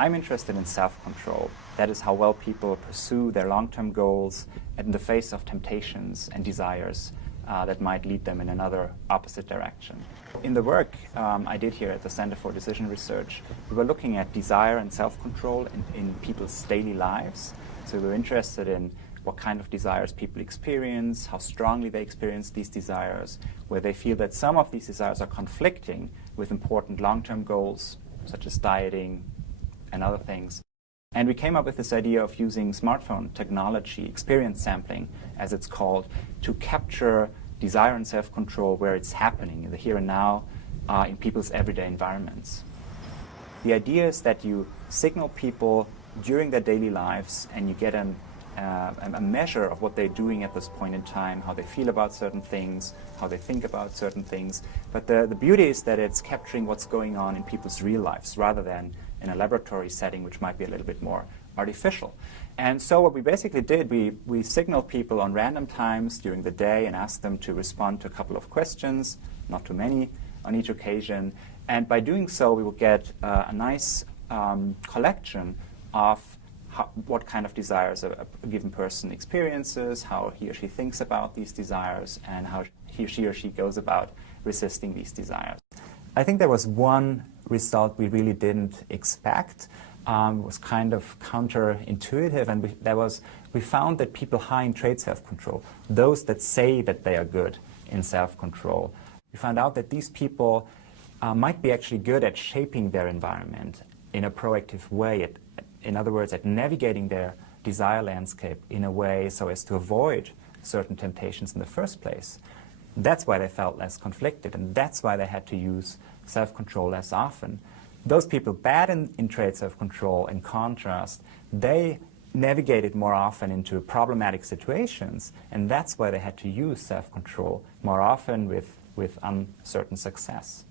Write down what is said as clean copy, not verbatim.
I'm interested in self-control. That is how well people pursue their long-term goals in the face of temptations and desires that might lead them in another opposite direction. In the work I did here at the Center for Decision Research, we were looking at desire and self-control in people's daily lives. So we were interested in what kind of desires people experience, how strongly they experience these desires, where they feel that some of these desires are conflicting with important long-term goals, such as dieting and other things. And we came up with this idea of using smartphone technology, experience sampling, as it's called, to capture desire and self-control where it's happening, in the here and now, in people's everyday environments. The idea is that you signal people during their daily lives and you get a measure of what they're doing at this point in time, how they feel about certain things, how they think about certain things. But the beauty is that it's capturing what's going on in people's real lives rather than in a laboratory setting, which might be a little bit more artificial. And so what we basically did, we signaled people on random times during the day and asked them to respond to a couple of questions, not too many, on each occasion. And by doing so, we would get a nice collection of what kind of desires a given person experiences, how he or she thinks about these desires, and how she or she goes about resisting these desires. I think there was one result we really didn't expect. It was kind of counterintuitive, and we found that people high in trait self-control, those that say that they are good in self-control, we found out that these people might be actually good at shaping their environment in a proactive way, in other words, at navigating their desire landscape in a way so as to avoid certain temptations in the first place. That's why they felt less conflicted, and that's why they had to use self-control less often. Those people bad in trait self-control, in contrast, they navigated more often into problematic situations, and that's why they had to use self-control more often with uncertain success.